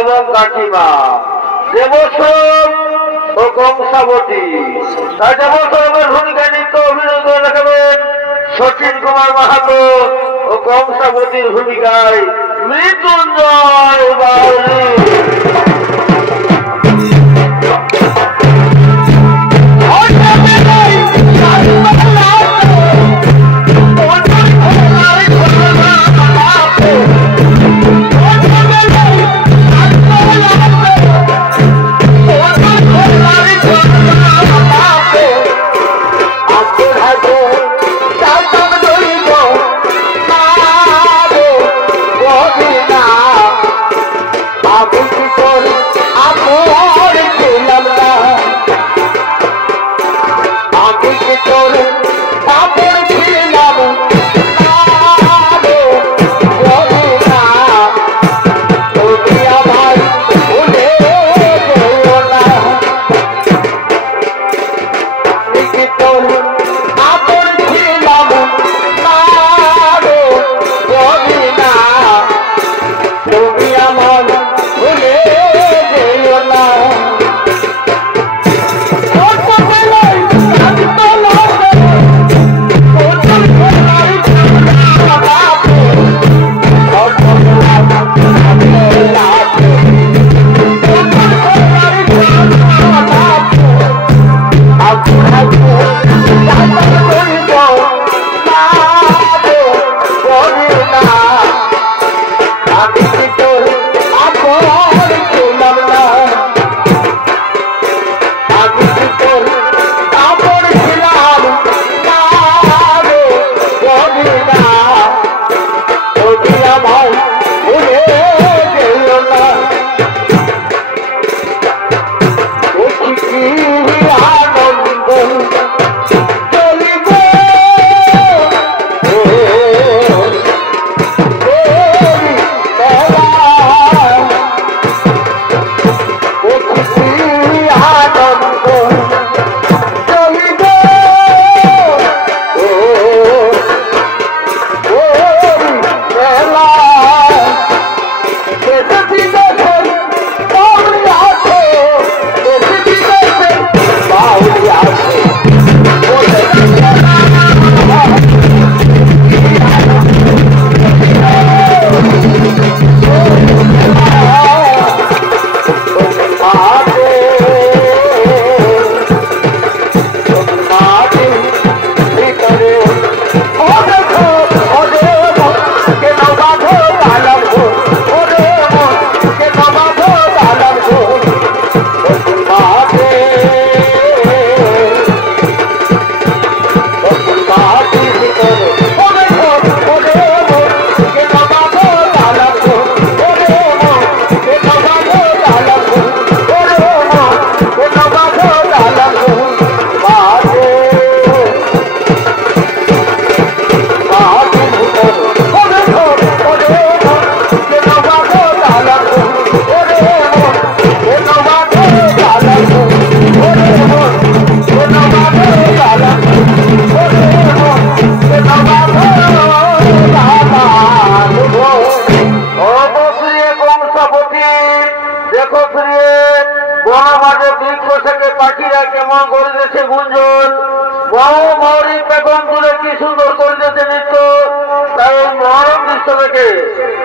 এবং কাকিমা দেবসব ও কংসাবতী। তাই দেবসবের ভূমিকা নিত্য অভিনয় করে দেখাবেন শচীন কুমার মাহাতো ও কংসাবতীর ভূমিকায় মৃত্যুঞ্জয় বাউরি।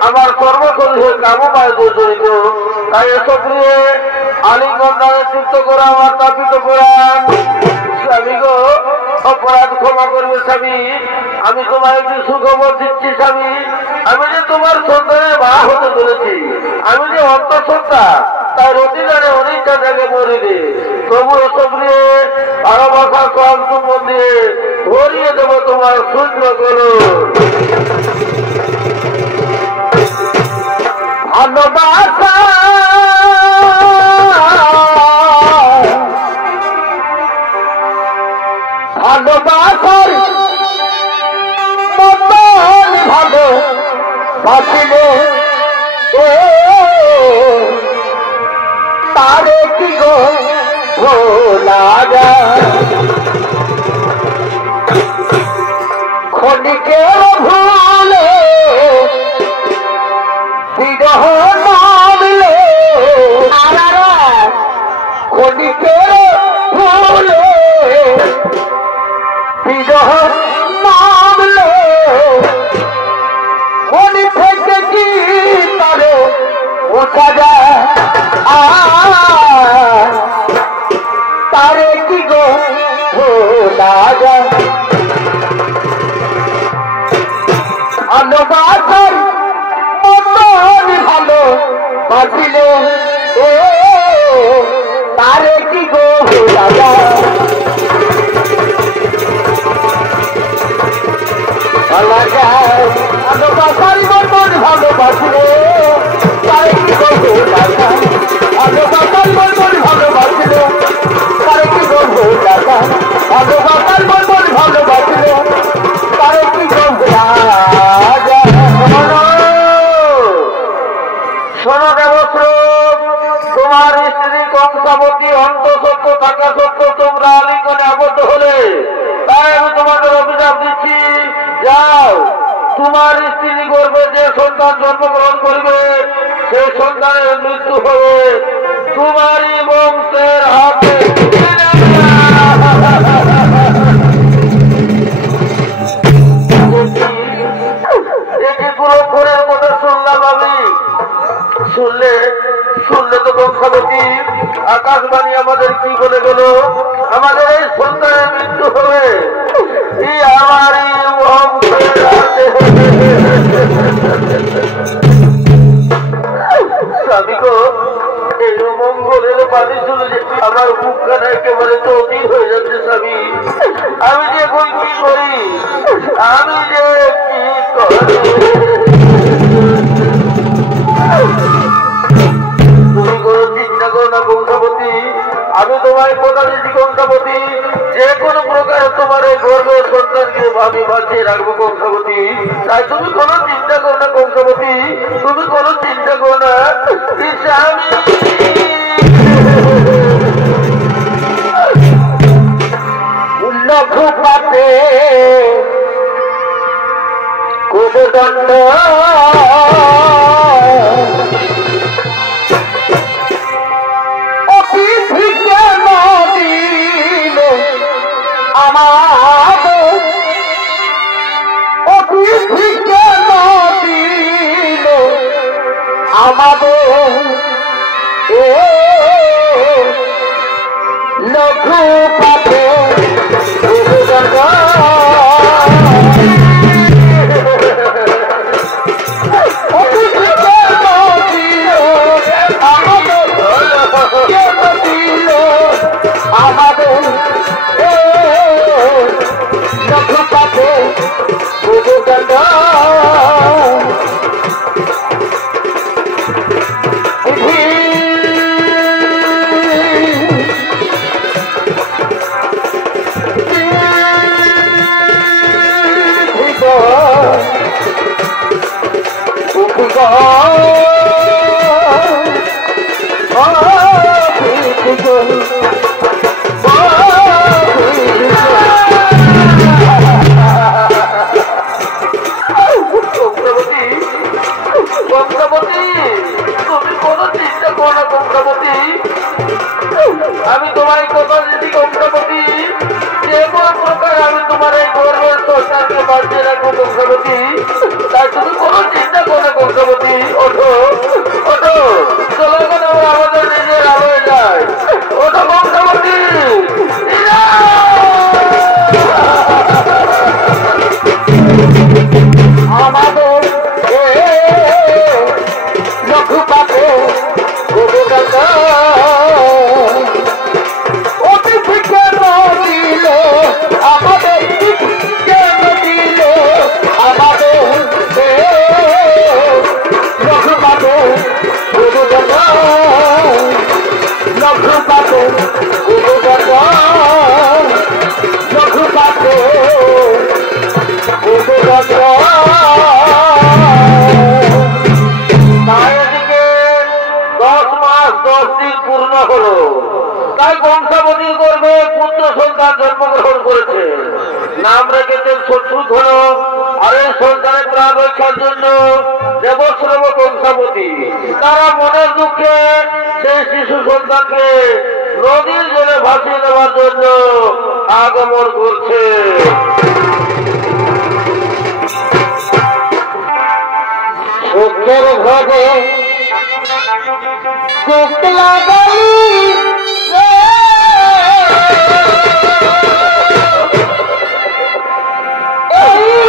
আমার কর্মকরী কামবায় জড়িত তাই এসব নিয়ে আলিঙ্গন চিত্ত করা আমার তাপিত পুরাণ। স্বামী গো, অপরাধ ক্ষমা করবে স্বামী, আমি তোমার একটি সুখবর দিচ্ছি স্বামী। আমি যে তোমার সন্তানের মা হতে চলেছি, আমি যে অন্তঃসত্ত্বা তার অতিদানে অনেকটা জায়গায় মরিবে। তবু এসব নিয়ে ভালোবাসার চুম্বন দিয়ে ভরিয়ে দেবো তোমার সূর্য করো। ভালোবাসা ভালোবাসার মতন ভালো বাঁচিলে তারে কি গো ভোলা যায়, ক্ষণিকে ভুলে বিরহ না ভালোবাসার মতন ভালো বাঁচিলে তারে কি গো দাদা ভালোবাসার মতন ভালোবাসিলে তারে কি গো দাদা ভালোবাসার মতন ভালোবাসিলে তারে কি গো দাদা ভালোবাসার মতন ভালোবাসিলে তারে কি গো রাজা শোনো দেবশ্রোত তোমার স্ত্রী কংসাবতী অন্তঃসত্ত্ব থাকা সত্ত্বেও তোমরা আলিঙ্গনে আবদ্ধ হলে তাই আমি তোমাদের অভিশাপ দিচ্ছি যাও তোমার স্ত্রী গর্ভে যে সন্তান জন্মগ্রহণ করবে সেই সন্তানের মৃত্যু হবে তোমারই বংশের হাতে এটি পুরোপুরের কথা শুনলাম আমি শুনলে তো বংশাবতী আকাশবাণী আমাদের কি বলে গেল আমাদের এই সন্তানের মৃত্যু হবে আমারই স্বামী গো এই মঙ্গলের পানি শুনে আমার মুখখানা একেবারে চৌতির হয়ে যাচ্ছে স্বামী আমি যে এখন কি করি আমি যে কি করি তুমি কোনো চিন্তা করো না কংসাবতী আমি তোমায় কথা দিচ্ছি কংসাবতী যে কোনো প্রকার তোমার এই গর্বের সন্তানকে আমি বাঁচিয়ে রাখবো কংসাবতী তাই তুমি কোনো চিন্তা করো না কংসাবতী তুমি কোনো চিন্তা করো না আমি লঘুপাতে কোদদণ্ড আমাদের লঘু পাতে আমাদের লঘু পাতে আমি তোমার কথা দিদি কংসাবতী যে কোনো প্রকার আমি তোমার এই গর্বের সন্তানকে বাঁচিয়ে রাখবো কংসাবতী তাই তুমি কোনো চিন্তা করো না কংসাবতী ওঠো ওঠো চলো এখন আমরা আমাদের নিজের আলোয় যাই ওঠো কংসাবতী আমাদের লঘুপাতে তাই বংশাবলীর গর্ভে পুত্র সন্তান জন্মগ্রহণ করেছে নাম রেখেছেন শত্রুঘ্ন আর এই সন্তানের প্রাণ রক্ষার জন্য দেবশ্রব কংসাবতী তারা মনের দুঃখে সেই শিশু সন্তানকে নদীর জলে ভাসিয়ে দেওয়ার জন্য আগমন করছে চোখের ঘরে চোখ লাগাই এই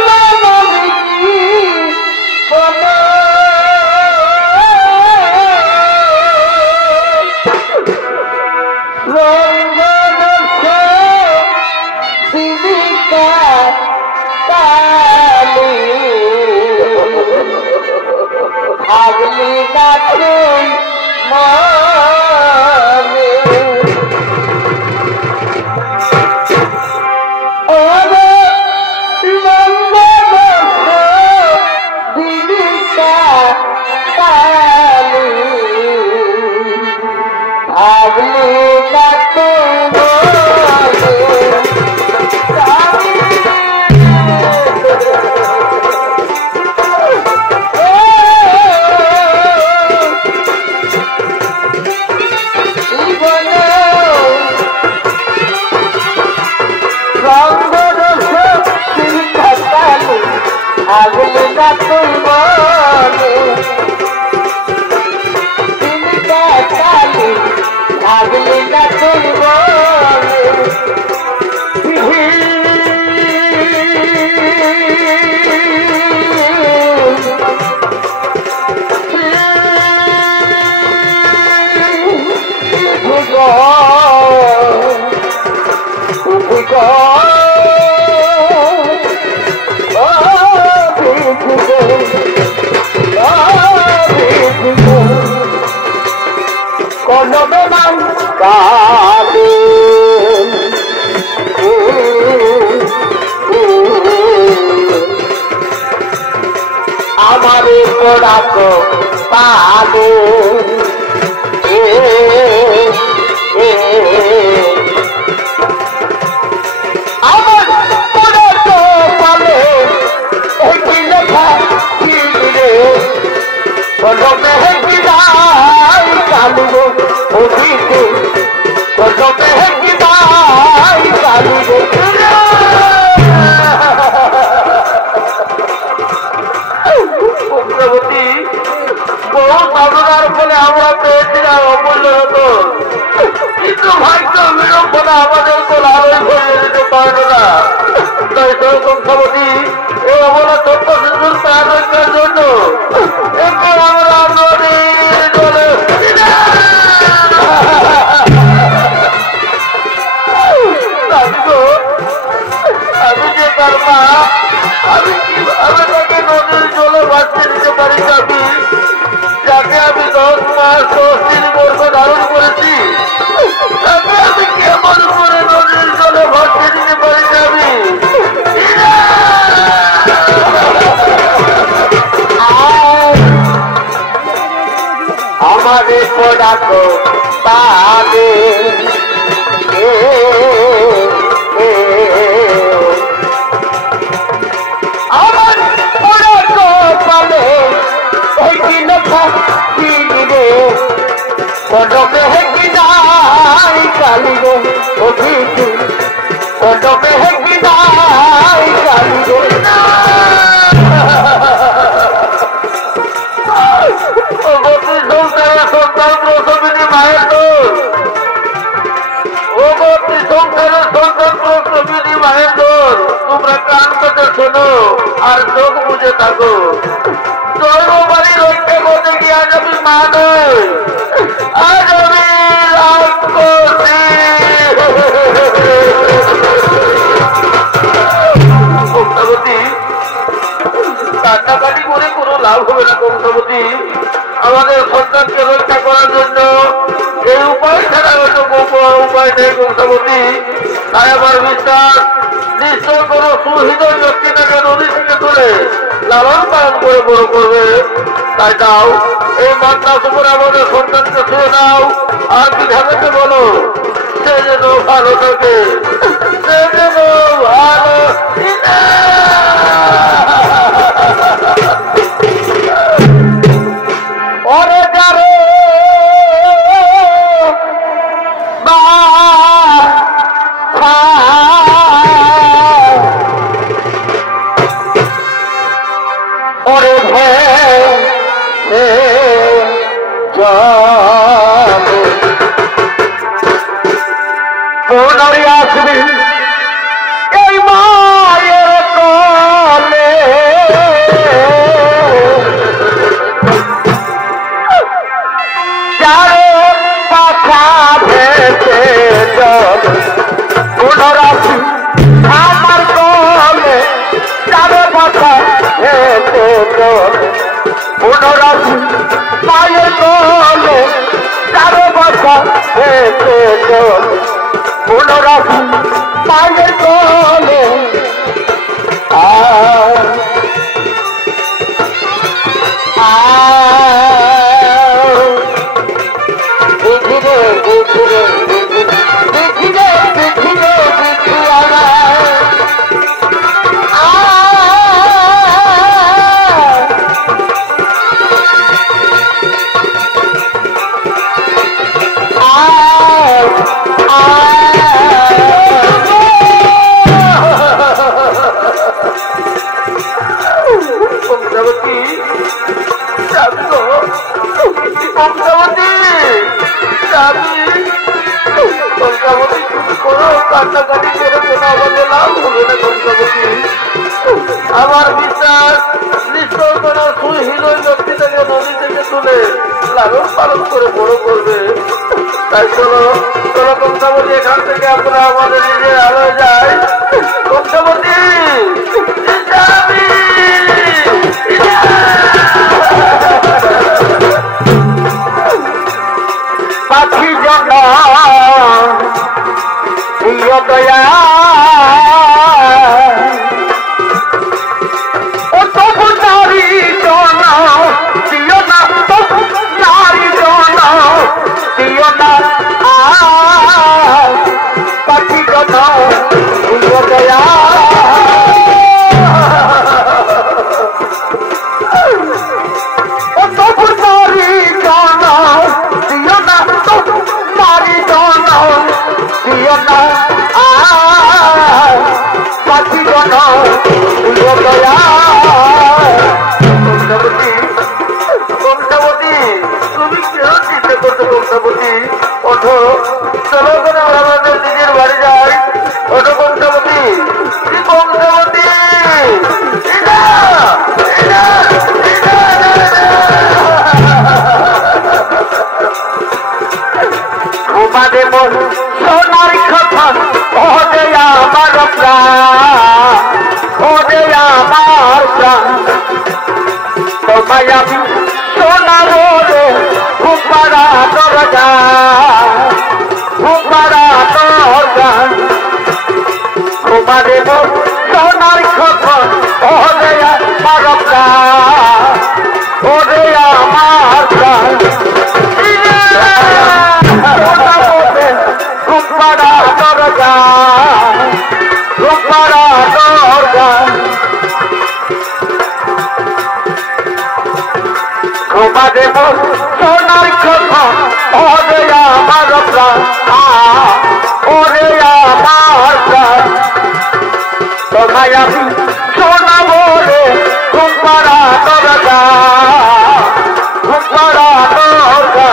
আমারে পড়াক পালে আমার পড়াক পালে কি লেখা কি রে বলো মেহেদি দাই কালু ওদিকে বলো মেহেদি দাই কালু চক্রবর্তী বহু সাধনার ফলে আমরা পেয়েছিলাম অমূল্য রতন, কিন্তু ভাগ্য বিড়ম্বনা আমাদের কোল আলোয় ভরিয়ে দিতে পারল না। তাই চক্রবর্তী এই অবলা তত্ত্ব শিশুর প্রাণ রক্ষার জন্য এরপর আমরা নদীর জলে আমি যে তার মা, আমি কিভাবে তাকে নদীর জলে ভাসিয়ে দিতে পারি চাবি, যাকে আমি 10 মাস 10 দিন গর্ভ ধারণ করেছি, তাকে আমি কেমন করে নদীর জলে ভাসিয়ে দিতে পারি চাবি। আমাদের পড়াক পাবে আমার পড়াক পাবে কি লেখা কি রে পড়বে কি নাই কালি গো ওদিকে পড়বে কি নাই কালি গো সন্তান প্রসবিনী মায়ের দোষ, অবর্তী সংসারের সন্তান প্রসবিনী মায়ের দোষ। তোমরা কান পেতে শোনো আর চোখ বুঝে থাকো। জৈব বাড়ি রক্ষা করতে গিয়ে আজ আমি মা নই, আজ আমি কংসাবতী। কান্নাকাটি করে কোনো লাভ হবে না কংসাবতী। আমাদের সন্তানকে রক্ষা করার জন্য এই উপায় ছাড়া হয়তো উপায় নেই কংসাবতী। তাই আমার বিশ্বাস নিশ্চয় কোনো সুহৃদয় ব্যক্তিটাকে নদী থেকে তুলে লালন পালন করে বড় করবে। তাই দাও এই মাদ্রাস উপরে আমাদের সন্তানকে শুয়ে দাও, আর বিধানকে বলো সে যেন ভালো থাকে, সে যেন ভালো। ওরে যারে ওরে পুনরি আসবি এই মায়ের কোলে, যারে পাখা ভেসে পুনরাসি আমার কোলে, যারে পাখা ভেসে পুনরাসি মায়ের কোলে, যারে পাখা ভেসে পুনরাসি মায়ের কোলে। কান্নাকাটি করে কোনো আমাদের লাভ হবে না কংসাবতী। আমার বিশ্বাস নিশ্চয় কোনো সুহীন ব্যক্তিটাকে নদী থেকে তুলে লালন পালন করে বড় করবে। তাই চলো চলো কংসাবতী, এখান থেকে আমরা আমাদের নিজের আলোয় যাই। কংসাবতী পাখি জগা দয়া ও তবু নারী প্রাণ ওরে আমার প্রাণ তোমায় আমি শোনাবো রে ঘুম পাড়া দরজা ঘুম পাড়া দরজা ঘুমারে মোর সোনার খবর ওরে আমার প্রাণ ওরে আমার প্রাণ ঘুম পাড়া দরজা ঘুম পাড়া দরজা ঘুমারে মোর সোনার খবর ওরে আমার প্রাণ ওরে আমার প্রাণ তোমায় আমি শোনাবো রে ঘুম পাড়া দরজা ঘুম পাড়া দরজা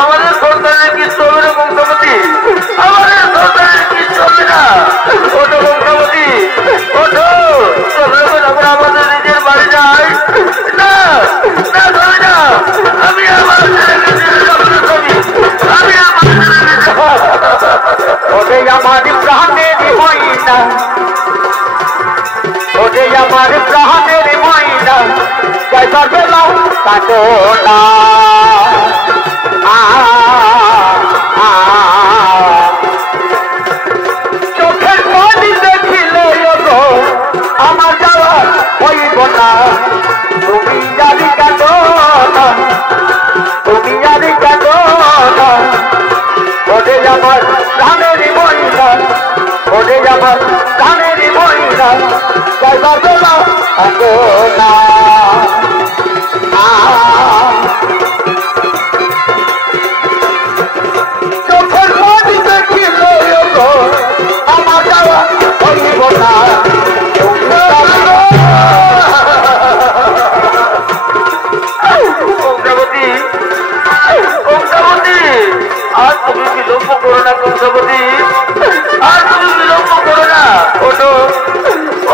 আমাদের সন্তানের কি চলবে না কংসাবতী আমাদের সন্তানের কি চলবে না ওঠো কংসাবতী ওঠো চলবে আমরা আমাদের নিজের বাড়ি যাই না না চলে না আমি আমার আমি ওঠে আমার প্রাণের ময়না ওঠে আমার প্রাণের ময়না যাইবার বেলা কাটো না চোখের পানি দেখিলে আমার যাওয়া হইব না তুমি জানি কেন না তুমি জানি কেন না ওরে আমার ধানের মহিলা ওরে আমার ধানের মহিলা যাইবার বেলা কাটো না চোখের পানি দেখিলে আমার যাওয়া হইব না কংসাবতী কংসাবতী আর তুমি বিলম্ব করো না কংসাবতী আর তুমি বিলম্ব করো না ওঠো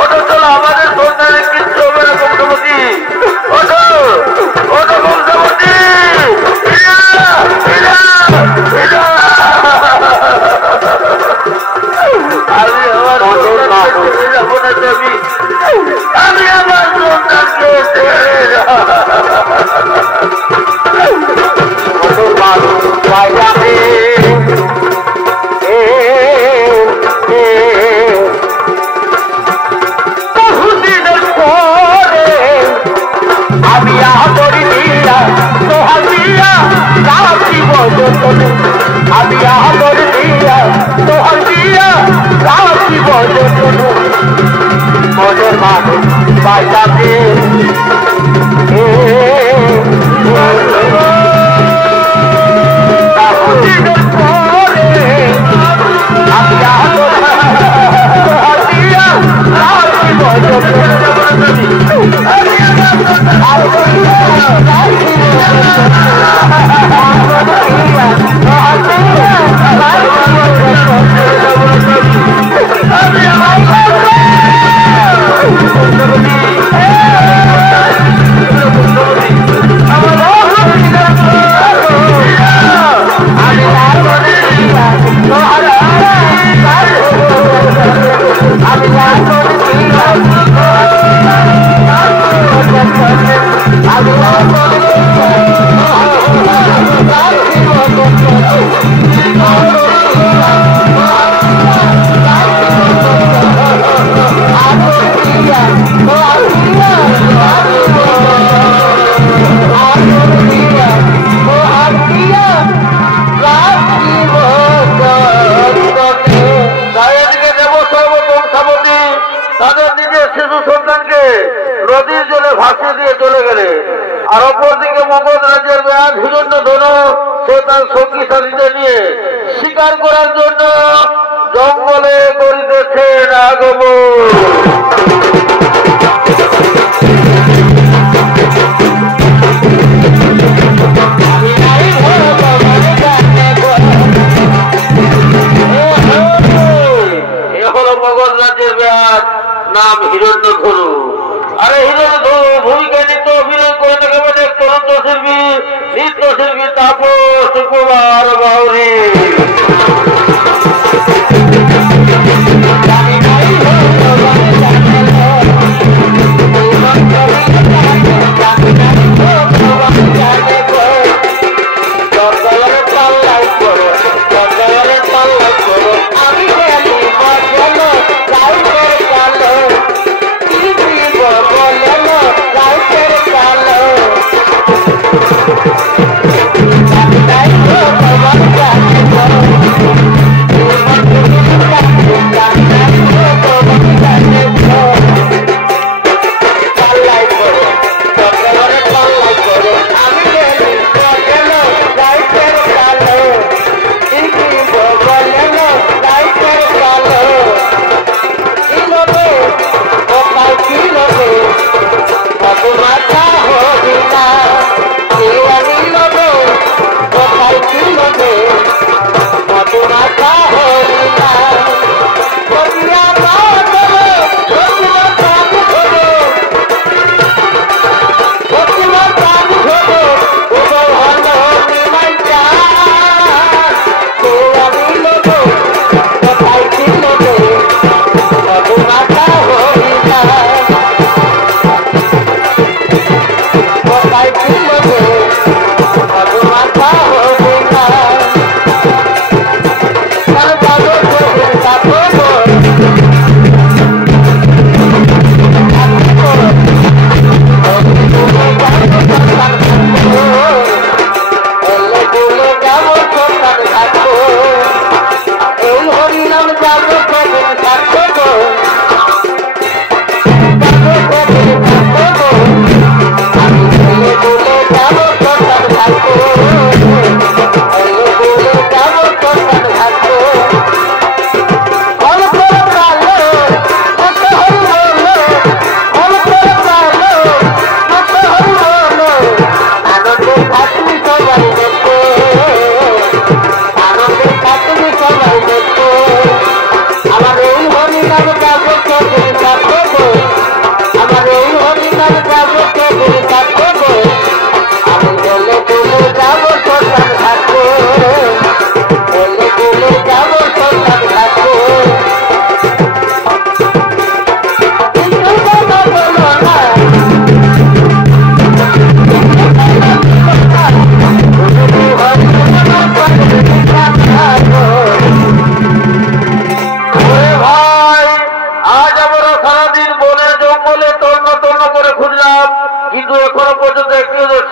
ওঠো চলো আমাদের সন্তানের কিচ্ছু হবে না কংসাবতী ওঠো ওঠো কংসাবতী আমি আমার যাবো না দেবী আমি আমার সন্তানকে ছেড়ে বহুদিনের পরে আমি আদরি দিয়া সোহাগ দিয়া রাখিব যতনে আমি আদরি দিয়া সোহাগ দিয়া রাখিব যতনে মনের মানুষ পাইতাতে বহুদিনের পরে আমি আদরি দিয়া রাখিব ভাসিয়ে দিয়ে চলে গেলে আর অপরদিকে মগধ রাজ্যের ব্যাস হিরণ্য ধন সে তার সঙ্গী সাথীদের নিয়ে শিকার করার জন্য জঙ্গলে করিতেছেন আগমন। নৃত্যশিল্পী তাপস কুমার বাউরি।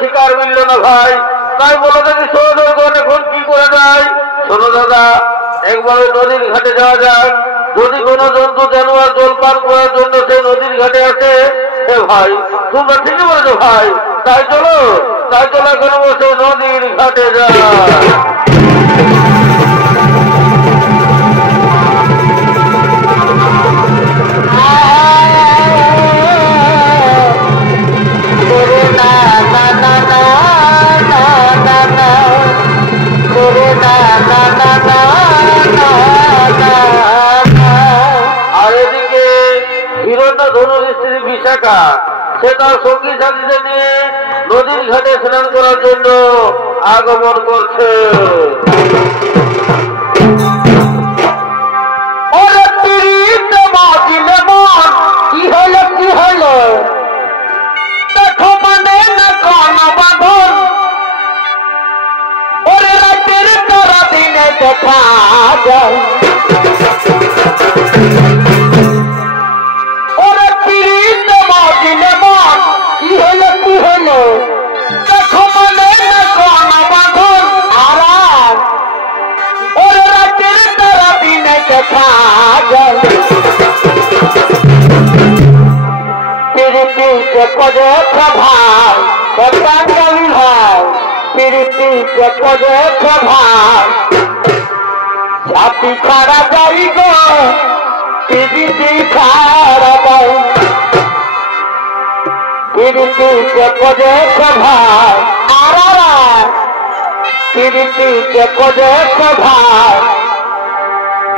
শিকার মিলল না ভাই, তাই বলে দেখি সৌদরগণ এখন কি করে যায়। শোনো দাদা, একবার নদীর ঘাটে যাওয়া যাক, যদি কোনো জন্তু জানোয়ার জল পান করার জন্য সেই নদীর ঘাটে আসে। এ ভাই, তোমরা ঠিকই বলেছো ভাই, তাই চলো এখন বসে নদীর ঘাটে যা। সে তার সঙ্গী সাথীদের নিয়ে নদীর ঘাটে স্নান করার জন্য আগমন করছে। কি হলো কি হলো, দেখো মানে না কোন বাঁধন, ওরে রাতের তারা দিনে দেখা যায়। পদে প্রভাব পতাঞ্জলি ভাই, প্রীতি পদে প্রভাব জাতি ছাড়া যাই গো, প্রীতি ছাড়া যাই, প্রীতি পদে প্রভাব আরা, প্রীতি পদে প্রভাব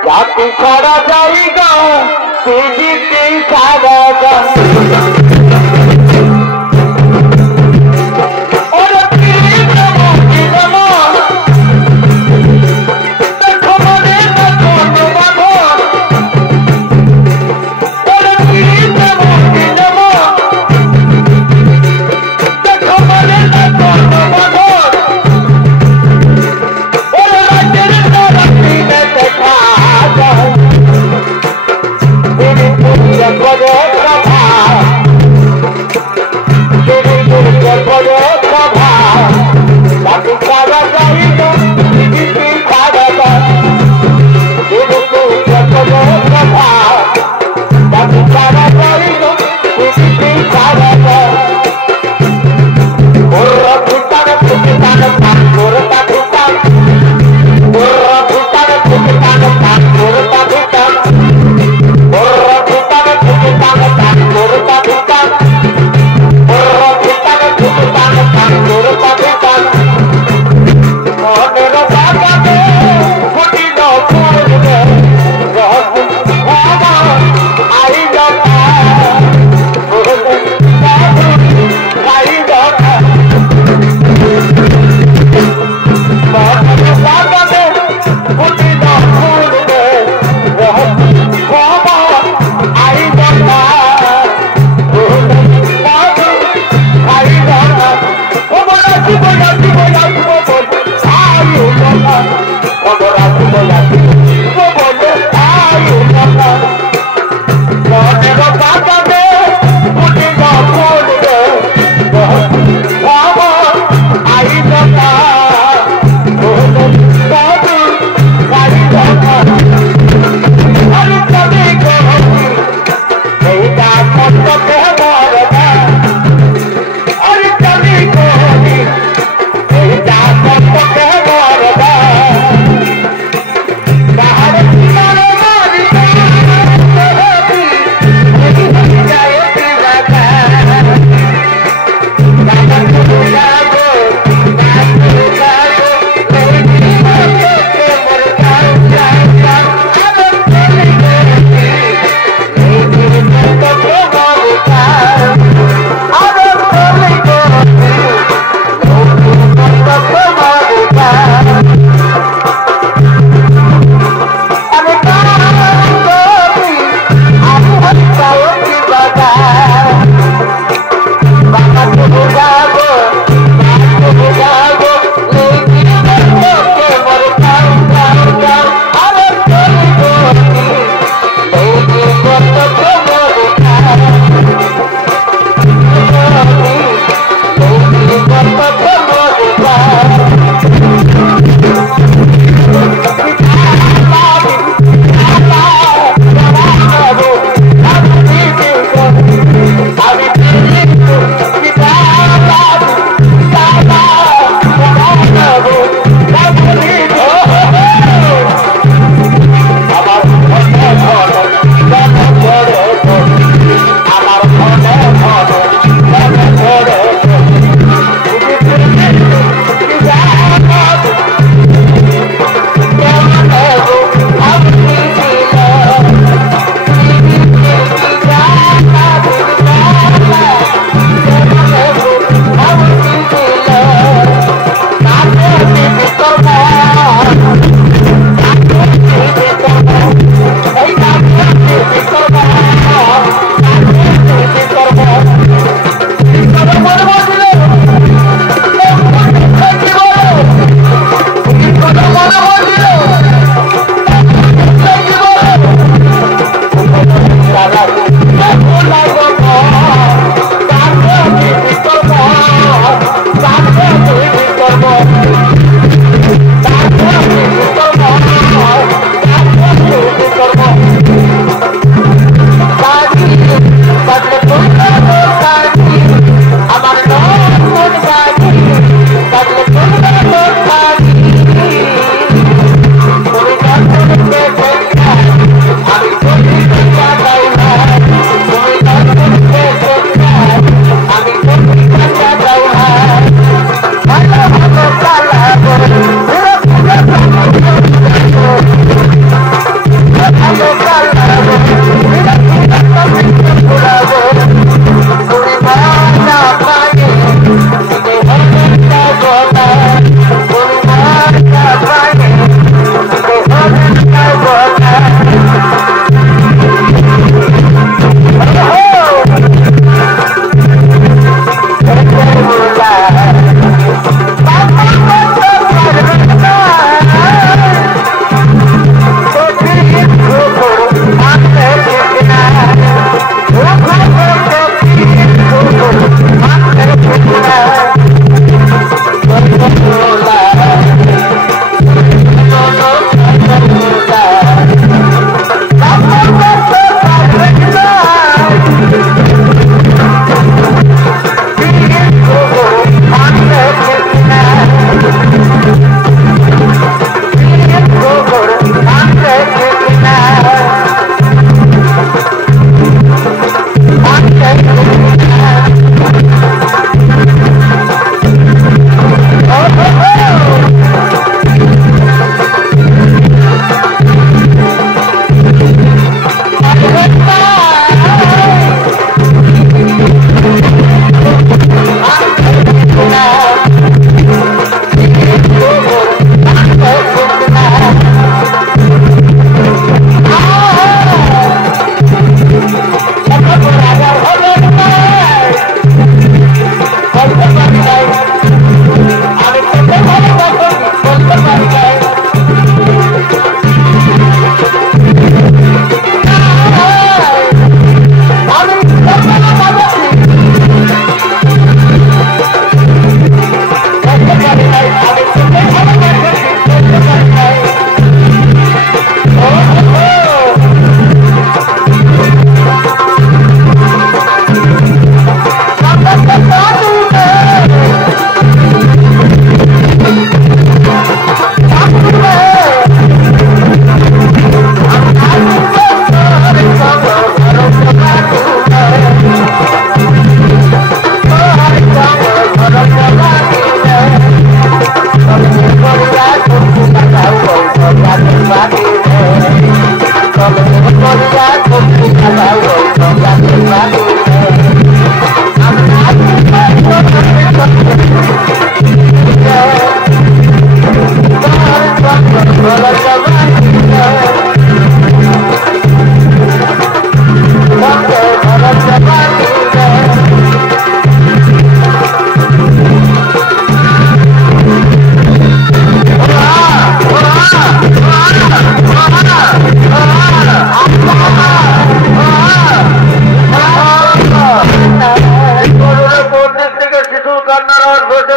জাতি ছাড়া যাই গো, প্রীতি ছাড়া যাই।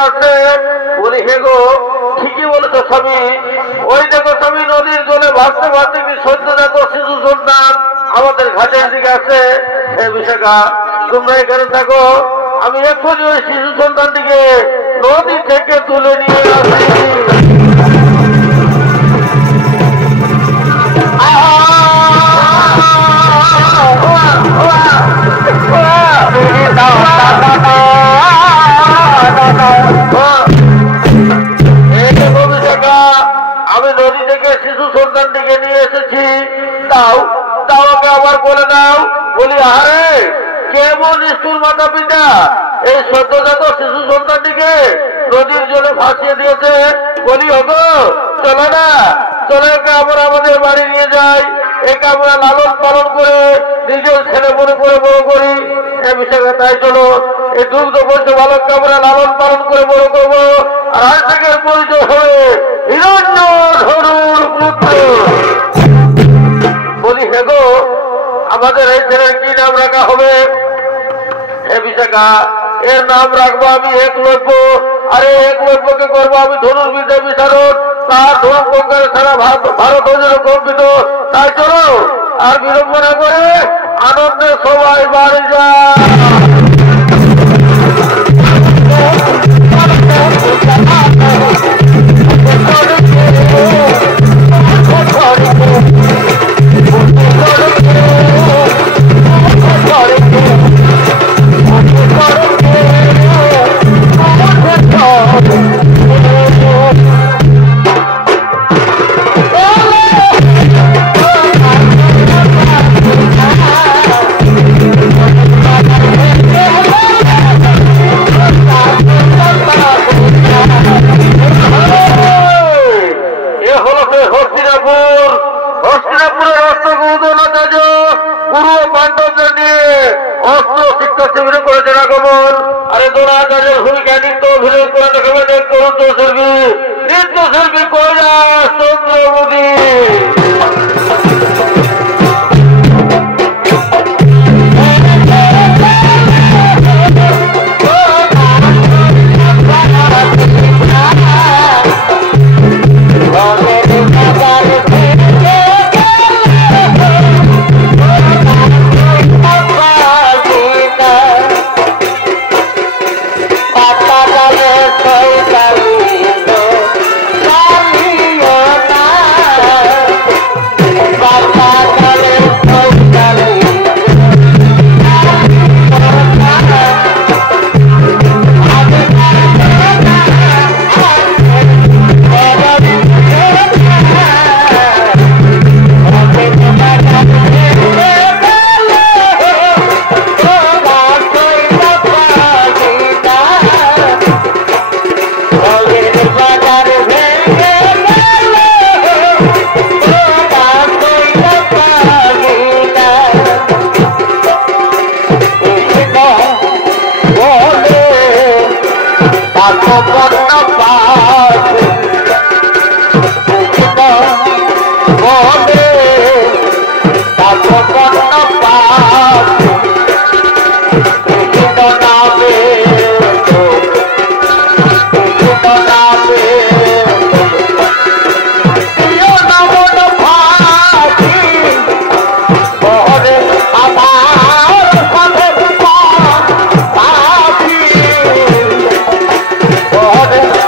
আসছে। বলি হে গো, ঠিকই বলেছো স্বামী। ওই দেখো স্বামী, নদীর জলে ভাসতে ভাসতে কি সদ্যজাত শিশু সন্তান আমাদের ঘাটের দিকে আসে। হে বিশাখা, তোমরা এখানে থাকো, আমি এক্ষুনি ওই শিশু সন্তানটিকে নদী থেকে তুলে নিয়ে আসি। আমি নদী থেকে শিশু সন্তানটিকে নিয়ে এসেছি, তাও তাও ওকে আবার বলে দাও। বলি আরে কেমন নিষ্ঠুর মাতা পিতা এই সদ্যজাত শিশু সন্তানটিকে নদীর জলে ভাসিয়ে দিয়েছে। বলি ওগো, চলো না, চলো একে আমরা আমাদের বাড়ি নিয়ে যাই, একে আমরা লালন পালন করে নিজের ছেলে মনে করে বড় করি। এ বিষয়ে তাই চলো, এই দুগ্ধ বলছ বালককে আমরা লালন পালন করে বড় করবো, আর আজ থেকে পরিচয় হবে হিরণ্যধনুর পুত্র। বলি হে গো, আমাদের এই ছেলের কি নাম রাখা হবে? হে বিশাখা, এর নাম রাখবো আমি একলব্য। আরে একলব্যকে করবো আমি ধনুর্বিদ্যা বিশারদ, তার ধনুক প্রকার সারা ভারত কম্পিত। তাই চলো, আর বিড়ম্বনা করে আনন্দে সবাই বাড়ি যায়।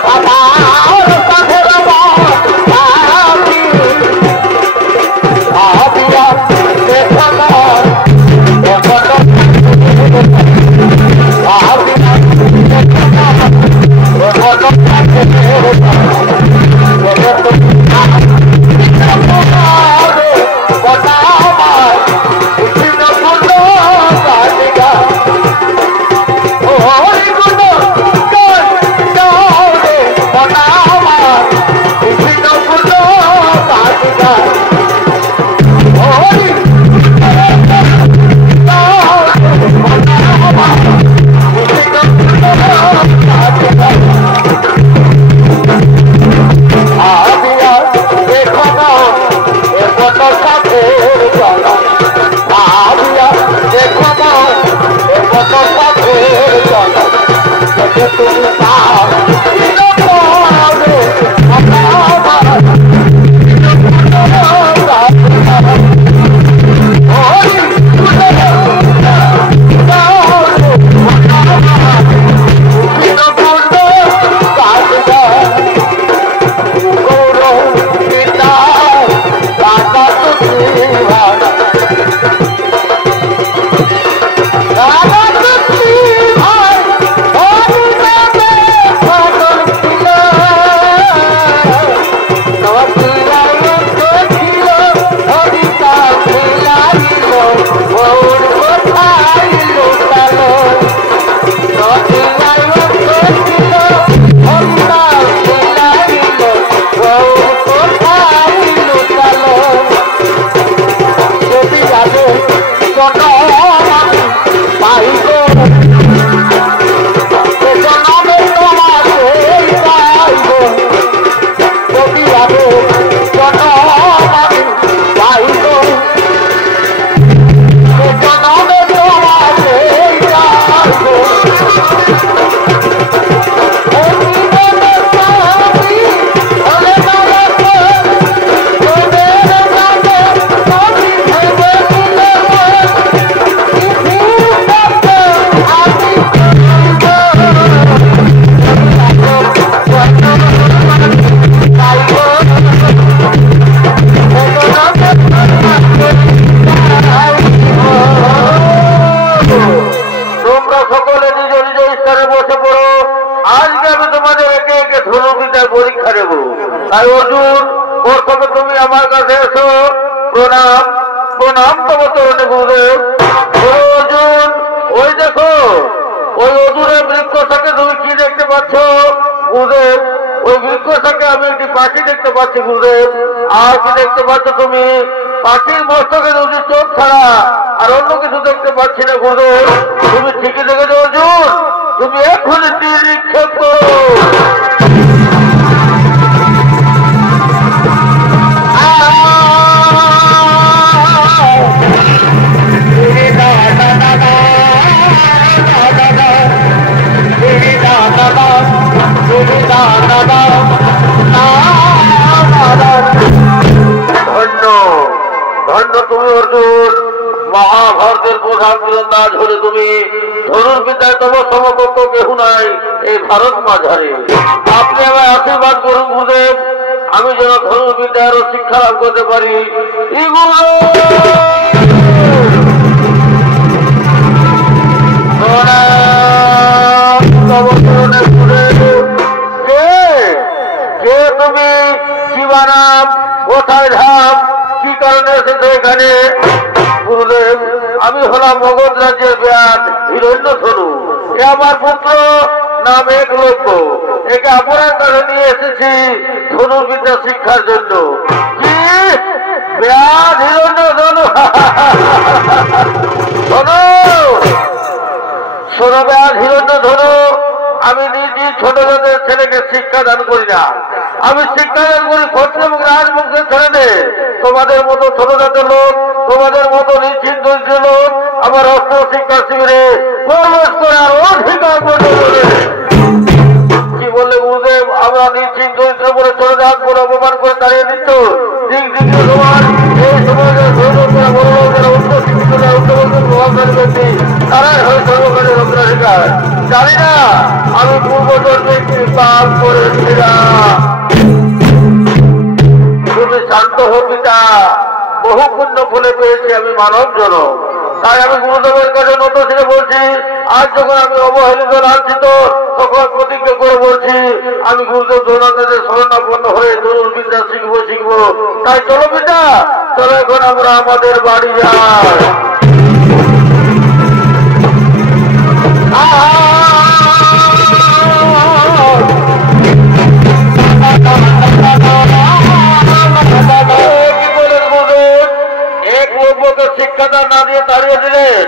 Baba আমি তোমাদের একে একে ধনুর্বিদ্যার পরীক্ষা দেব। তাই অর্জুন, প্রথমে তুমি আমার কাছে এসো। প্রণাম প্রণাম তব চরণে গুরুদেব। অর্জুন, ওই দেখো, ওই অদূরের বৃক্ষ থেকে তুমি কি দেখতে পাচ্ছ গুরুদেব? ওই বৃক্ষ থেকে আমি একটি পাখি দেখতে পাচ্ছি গুরুদেব। আর কি দেখতে পাচ্ছ তুমি? পাখির মস্তকে দুটি চোখ ছাড়া আর অন্য কিছু দেখতে পাচ্ছি না গুরুদেব। তুমি ঠিকই দেখেছো অর্জুন, তুমি এক্ষুনি তীর নিক্ষেপ করো। ধন্য ধন্য তুমি অর্জুন, মহাভারতের প্রধান তীরন্দাজ হলে তুমি। ধনুর্বিদ্যায় তব সমকক্ষ কেহ নাই এই ভারত মাঝারে। আপনি আমায় আশীর্বাদ করুন গুরুদেব, আমি যেন ধনুর্বিদ্যার শিক্ষা লাভ করতে পারি। তুমি কি বানাম, কোথায় ধাম, কি কারণে এসেছো এখানে? গুরুদেব, আমি হলাম মগধ রাজ্যের ব্যাস হিরণ্যধনু। এ আমার পুত্র, নাম একলব্য। একে আপনার কাছে নিয়ে এসেছি ধনুর্বিদ্যা শিক্ষার জন্য। কি ব্যাস হিরণ্যধনু? শোনো ব্যাস হিরণ্যধনু, আমি নিজে ছোট জাতের ছেলেকে শিক্ষাদান করি না। আমি শিক্ষাদান করি ক্ষত্র এবং রাজবংশের ছেলেদের। তোমাদের মতো ছোট জাতের লোক, তোমাদের মতো নিশ্চিন্ত লোক আমার অস্ত্র শিক্ষা শিবিরে প্রবেশ করার অধিকার বলে। কি বললে গুরুদেব? আমরা নিশ্চিন্ত বলে চলে যান, বলে অপমান করে দাঁড়িয়ে দিচ্ছ। ঠিক দ্বিতীয় সময় এই সময় বড় লোকেরা উচ্চ শিক্ষিত প্রভাবশালী ব্যক্তি, তারাই হয় সর্বকালের অগ্রাধিকার। জানি না আমি পূর্বজন্মে কি পাপ করেছিলাম। তুমি শান্ত হো পিতা, বহু পুণ্য ফলে পেয়েছি আমি মানব জনক। তাই আমি গুরুদেবের কাছে নত ছেড়ে বলছি, আজ যখন আমি অবহেলিত লাঞ্ছিত, তখন প্রতিজ্ঞা করে বলছি আমি গুরুদেব দ্রোণাচার্যের শরণাপন্ন হয়ে ধনুর্বিদ্যা শিখবো। তাই চলো পিতা, চলো এখন আমরা আমাদের বাড়ি যাই। শিক্ষাদান না দিয়ে তাড়িয়ে দিলেন।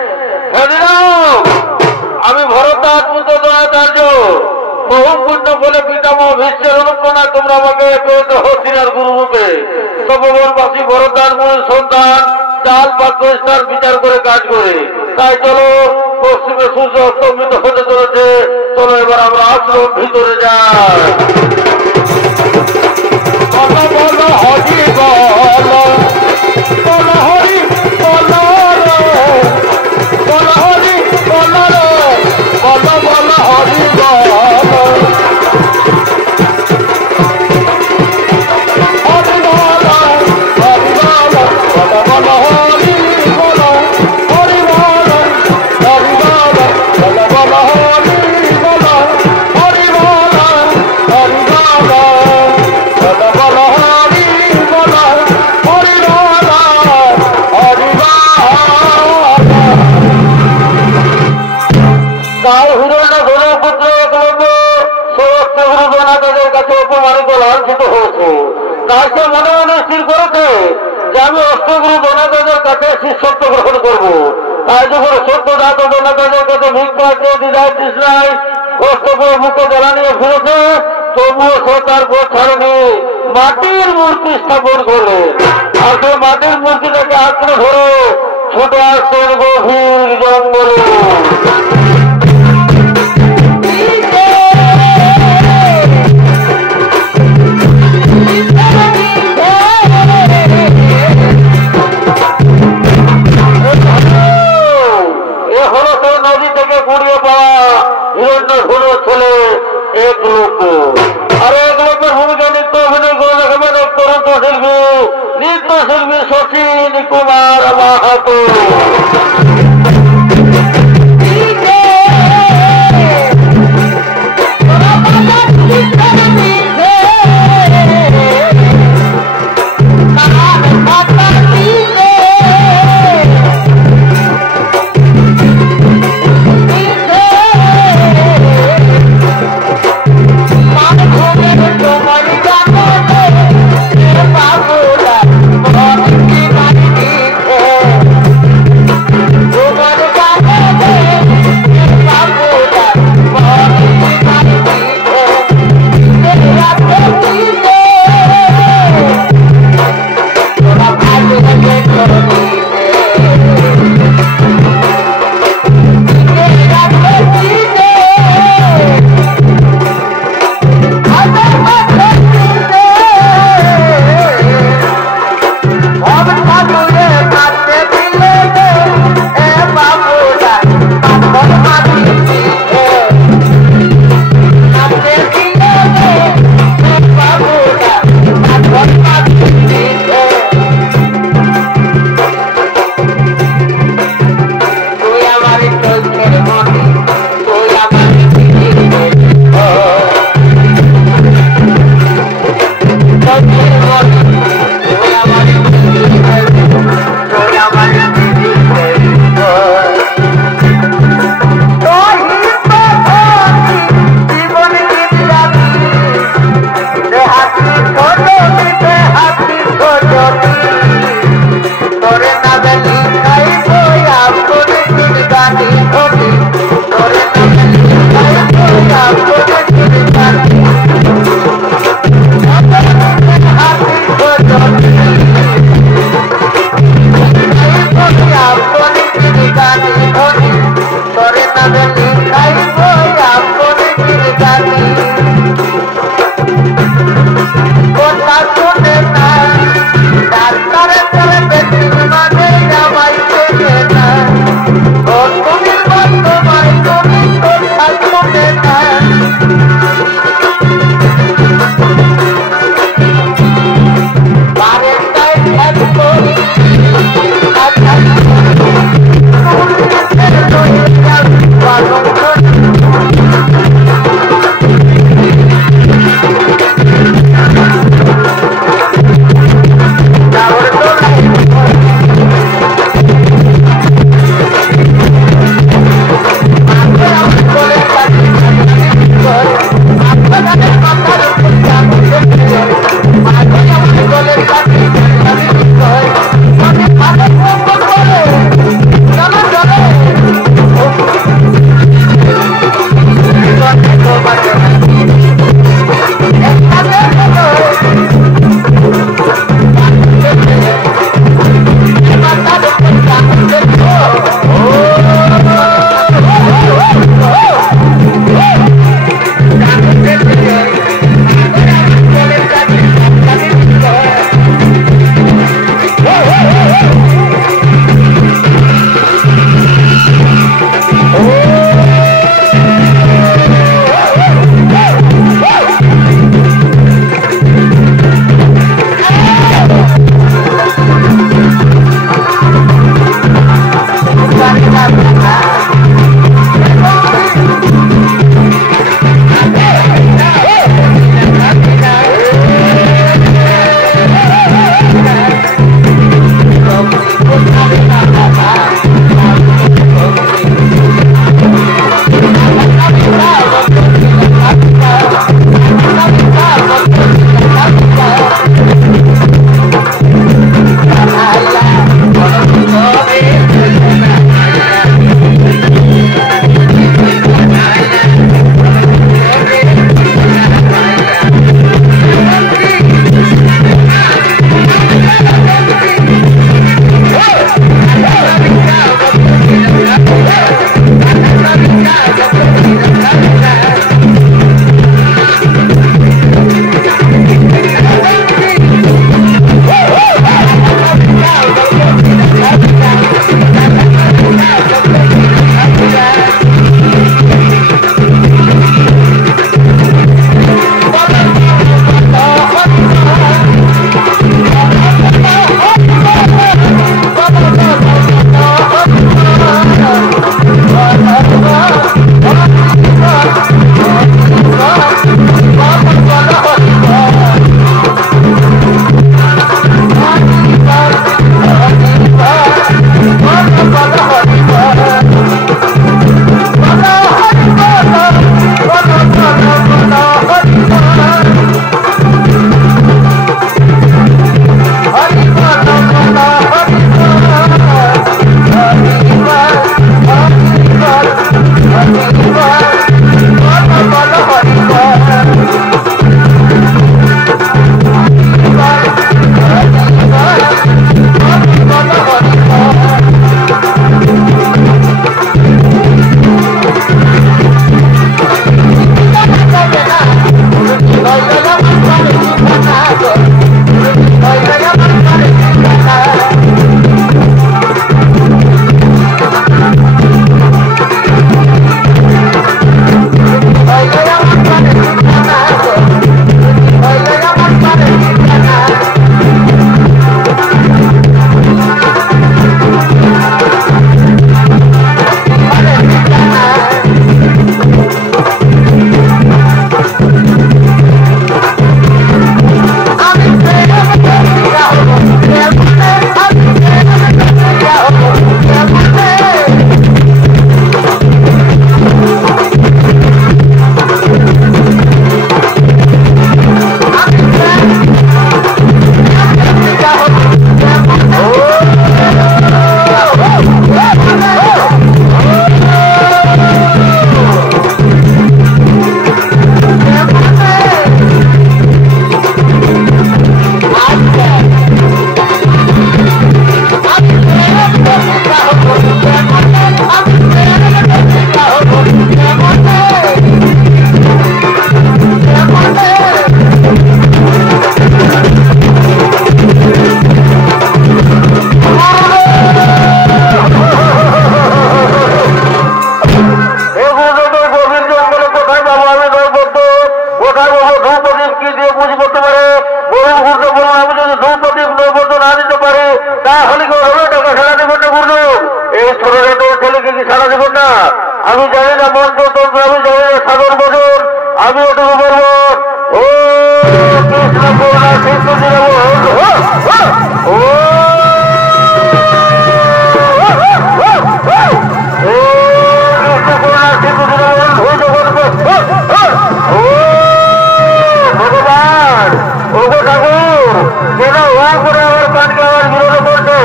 আমি ভরদ্বাজ পুত্র দ্রোণাচার্য, বহু পুণ্য বলে পিতামহ ভীষ্মের অনুপ্রেরণা তোমরা আমাকে পেয়েছো হস্তিনার গুরুরূপে। তপবনবাসী ভরদ্বাজ মুনির সন্তান, চাল পাত্র স্থান বিচার করে কাজ করে। তাই চলো, পশ্চিমে সূর্য অস্তমিত হতে চলেছে, চলো এবার আমরা আশ্রম ভিতরে যাই। হরি বল, বল হরি বল, বল হরি বল, বল বল হরি বল, হরি বল, হরি বল, বল বল হরি বল, হরি বল, হরি বল, বল বল হরি বল, হরি বল, হরি বল, বল বল হরি বল, হরি বল, হরি বল। তাই হিরণ্যধনু পুত্র একলব্য সমস্ত গুরু দ্রোণাচার্যের কাছে অপমানিত লাঞ্ছিত হয়েছে। তাই সে মনে মনে স্থির করেছে যে আমি অষ্টগুরু দ্রোণাচার্যের কাছে শিষ্যত্ব গ্রহণ করব। তাই যখন সত্যজাত দ্রোণাচার্যের কাছে ভিক্ষা চেয়ে দ্বিধায় তৃষ্ণায় কষ্ট করে মুখে জ্বালা নিয়ে ফিরেছে, তবুও সে তার পথ ছাড়েনি, মাটির মূর্তি স্থাপন করলে। আর সে মাটির মূর্তিটাকে আঁকড়ে ধরে ছুটে আসছেন গভীর জঙ্গলে। নদী থেকে কুড়িয়ে পাওয়া হিরণ্যধনু ছেলে একলব্য। আর একলব্যের ভূমিকা নৃত্য অভিনয় করে দেখাবেন এক তরুণ শিল্পী, নৃত্যশিল্পী শচীন কুমার মাহাতো। বলবেন না। আমি জানি না মন্ত্রতন্ত্র, আমি জানি না সাগর বদল, আমি এটুকু বলবো ও কৃষ্ণ করুণা সিন্ধু ও ভগবান ওগো ঠাকুর কেন ও করে আমার কানকে আমার বিরোধ করছে,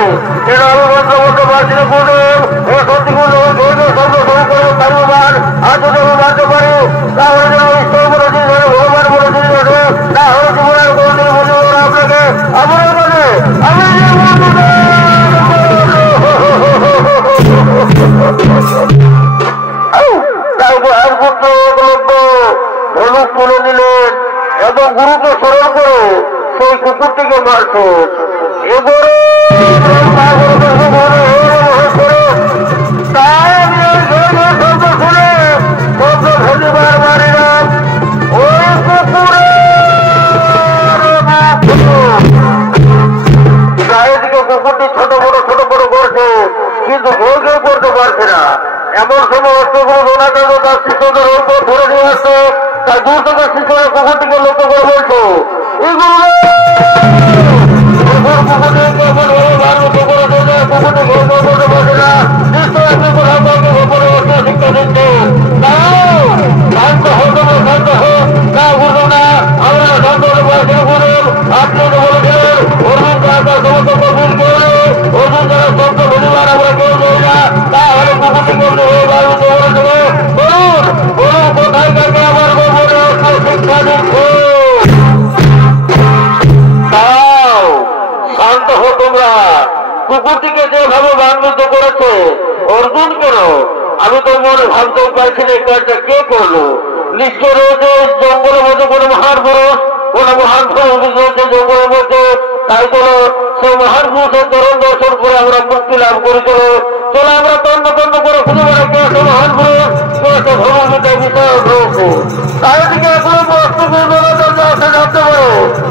কেন আমি মন্ত্র করতে পারছি না গুরুদেব। ও সত্যি গুরুদেব ধৈর্য শব্দ শুরু করে ভগবান আর যদি আমি মানতে পারি তাহলে যেন ঈশ্বর বলেছি, ভগবান বলেছি, না হলে জীবনের কোনদিন বুঝবো না আপনাকে। আমার বলে আমি ধনুক তুলে নিলেন এবং গুরুকে স্মরণ করে সেই কুকুরটিকে মারত। চারিদিকে কুকুরটি ছোট বড় করছে, কিন্তু কেউ করতে পারছে না। এমন সময় অষ্টগুরু দোনাচার্য তার শিষ্যদের উপর ধরে নিয়ে আসছে। তাই দূর থেকে শিষ্যরা কুকুরটিকে লক্ষ্য করে বলছো কুকুরটিকে যেভাবে বান্বিত করেছে অর্জুন কেন, আমি তো মনে ভাবতেও পারছি না এই কাজটা কে করলো। নিশ্চয় রয়েছে জঙ্গলের মধ্যে কোনো মহান পুরুষ, কোনো মহান পুরুষ রয়েছে জঙ্গলের মধ্যে। তাই চলো সেই মহান পুরুষের চরণ দর্শন করে আমরা মুক্তি লাভ করি। চলো আমরা তন্ন করে খুঁজে বেড়াই কে আছে মহান পুরুষ, কে আছে ভগবদ্গীতার বিষয় রয়েছে। চারিদিকে এখনো বস্তু আসে জানতে পারো,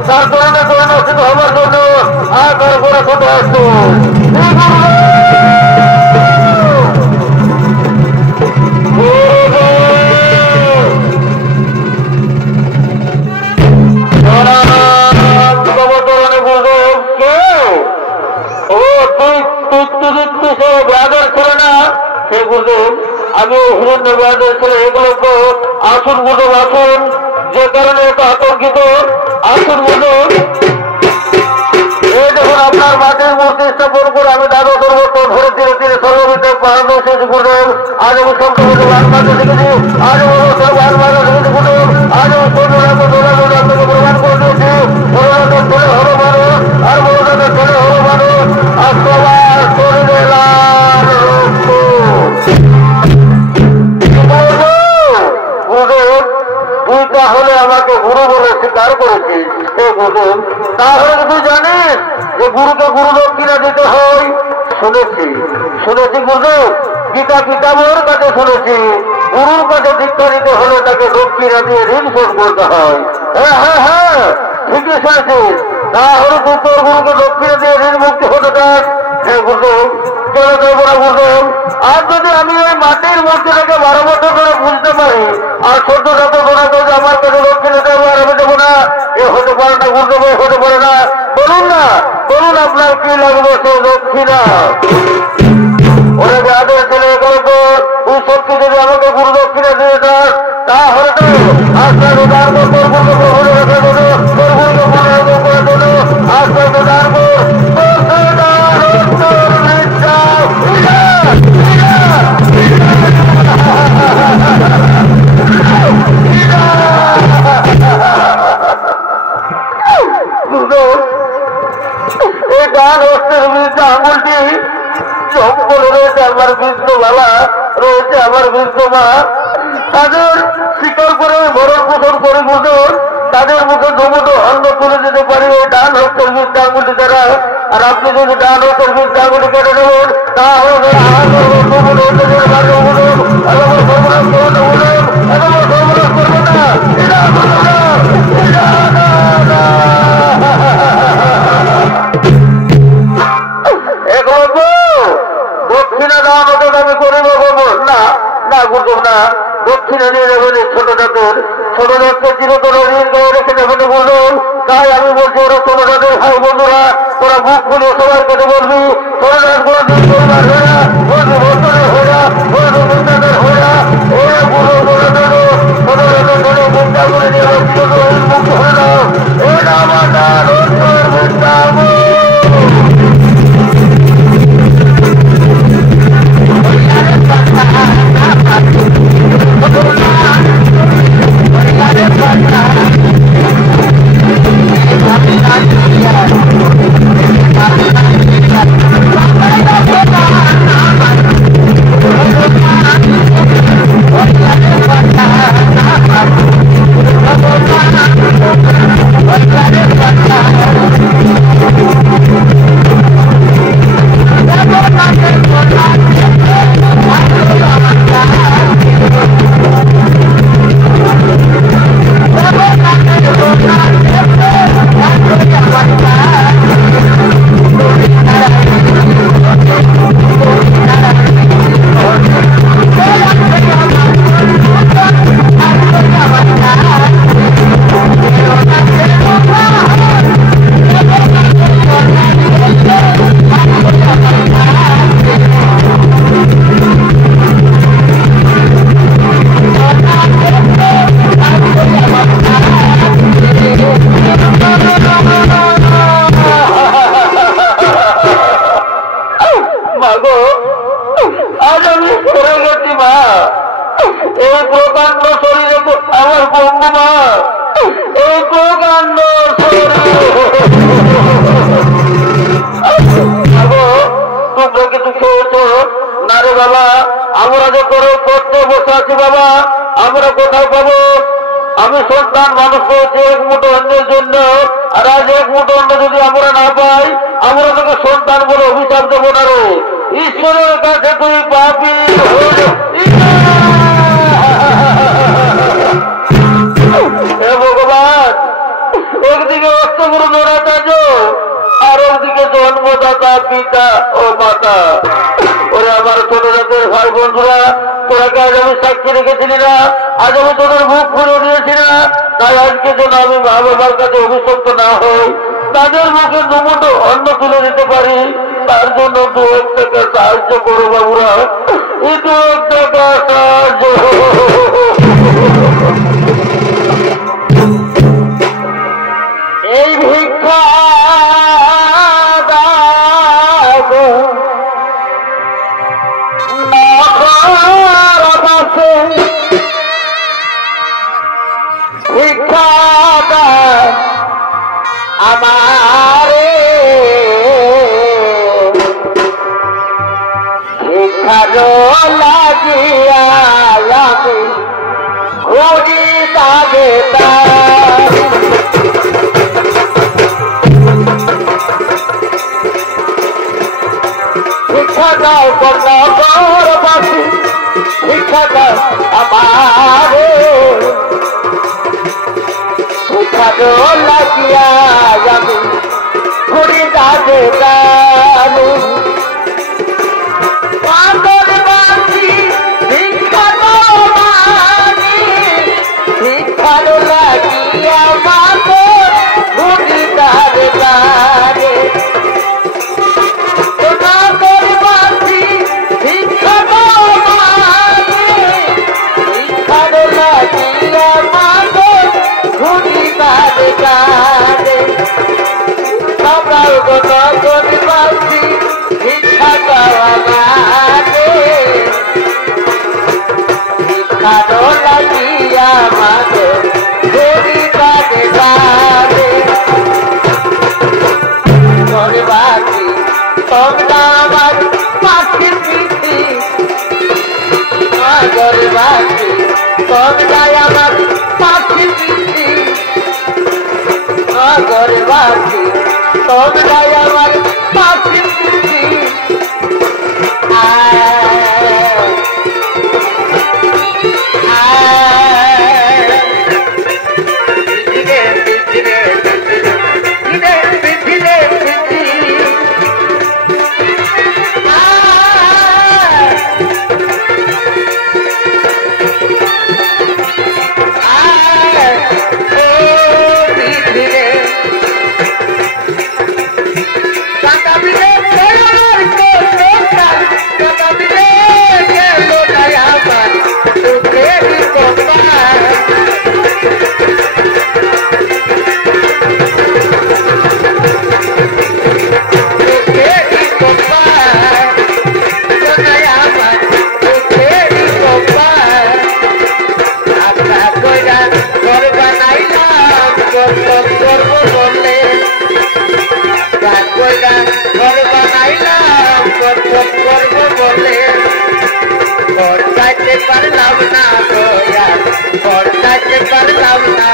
তার চরণে চরণস্থিত হবার জন্য আর করে কোথায় আসতো আমি হিরণ্য ব্যাধের ছেলে এগুলো আসুন গুজব আসুন, যে কারণে এটা আতঙ্কিত আসুন গুজব। এই দেখুন আপনার মাটির মূর্তি স্থাপন করে আমি দাদা সর্বত্র ধরে ধীরে ধীরে সর্ববিধে পাহাড় শেষ গুজব। আজ আমি সম্পর্কে বাংলাতে শিখেছি, আজ বাংলা শিখেছি গুজব। আজ আমি আপনাকে প্রমাণ করে দিয়েছি বড়দের ছেলে হলো মানুষ আর বড়দের ছেলে হলো মানুষ। আর সবার শরীরে লাল তুই তাহলে আমাকে গুরু বলে স্বীকার করেছিস, তাহলে তুই জানিস যে গুরুকে গুরু দক্ষিণা দিতে হয়। শুনেছি গুরু গীতা পিতামহের কাছে শুনেছি গুরুর কাছে দীক্ষা দিতে হলে তাকে দক্ষিণা দিয়ে ঋণ শোধ করতে হয়। হ্যাঁ ঠিকই শুনেছিস। তাহলে তুই তোর গুরুকে দক্ষিণা দিয়ে ঋণ মুক্তি হতে চাস। হ্যাঁ গুরু চলো দেবো না গুরু। আর যদি আমি ওই মাটির মূর্তিটাকে 12 বছর ধরে বুঝতে পারি আর 14 গোনা করে আমার কাছে দক্ষিণা দেবো আর আমি দেবো না, এ হতে পারে না গুরু, হতে পারে না। বলুন আপনার কি লাগবে সে দক্ষিণা? ওরা যাদের ছেলে এগুলো তো তুই সত্যি যদি আমাকে গুরু দক্ষিণা দিয়ে যাস তাহলে তো আস্তে দান কর, তোর গুরুকে ভুলে রেখে দেবো, তোর গুরুকে ভুলে করে দেবো, আস্তে দান কর। এই গান অস্ত্রের বিরুদ্ধে আঙুলটি জঙ্গলে রয়েছে আমার বৃদ্ধ বাবা, রয়েছে আমার বৃদ্ধ মা, তাদের শিকার করে ভরণ পোষণ করে বুঝুন তাদের মুখে জমুটো অন্ন তুলে দিতে পারি ওই ডান হস্তের বৃদ্ধ আঙুলটি দ্বারা। আর আপনি যদি ডান হস্তের বৃদ্ধ আঙুলটি কেটে নেবেন তাহলে দক্ষিণা দেওয়া মতো আমি করিব না। বলছি ওরা ছোট তাদের ভাই বন্ধুরা তোরা বুক খুলে সবার কাছে বলবি তোরা কোনদিন পরিবার হয়ে না বন্ধু বন্ধুদের হয়ে না বন্ধু বন্ধুদের হয়ে না ওরা পুরো মুক্তা করে নিয়ে মুক্ত হয়ে যাও এটা আমার মুক্তা আমরা যে করে করতে বসে আছি বাবা আমরা কোথায় পাবো আমি সন্তান মানুষ করেছি এক মুঠো অন্যের জন্য আর আজ এক মুঠো অন্য যদি আমরা না পাই আমরা তোকে সন্তান বলে অভিশাপ দেবো না রে ঈশ্বরের কাছে তুই পাবি হে ভগবান একদিকে অষ্টগুরু ধরাচার্য আর একদিকে জন্মদাতা পিতা ও মাতা ওরে আমার ছোট জাতের ভাই বন্ধুরা তোরাকে আজ আমি সাক্ষী রেখেছিলি না আজ আমি তোদের মুখ খুলে দিয়েছি না তাই আজকে যেন আমি মা বাবার কাছে অভিশপ্ত না হই তাদের মুখে দুমুঠো অন্ন তুলে দিতে পারি তার জন্য দু এক টাকা সাহায্য করো বাবুরা এই দু এক টাকা সাহায্য এই ভিক্ষা আমারে শিখারো লাগিয়া আমি ঘুরি তাগে শিক্ষা দাও কর্ণবাসী শিক্ষা দাও আমারে শিখারো লাগিয়া আমি ঘুরি তাগে দালু শিক্ষারো লাগিয়া মাকে ঘুরি তাগে দালে তোমরা আমার পাখির পিঠি গরবাসী তোমরা আমার পাখির পিঠি গরবাসী তোমরা আমার পাখির পিঠি করবো বললে গান কইরা ঘর বানাইলাম প্রথম করবো বলে ঘর যাইতে পারলাম না দয়া ঘর যাইতে পারলাম না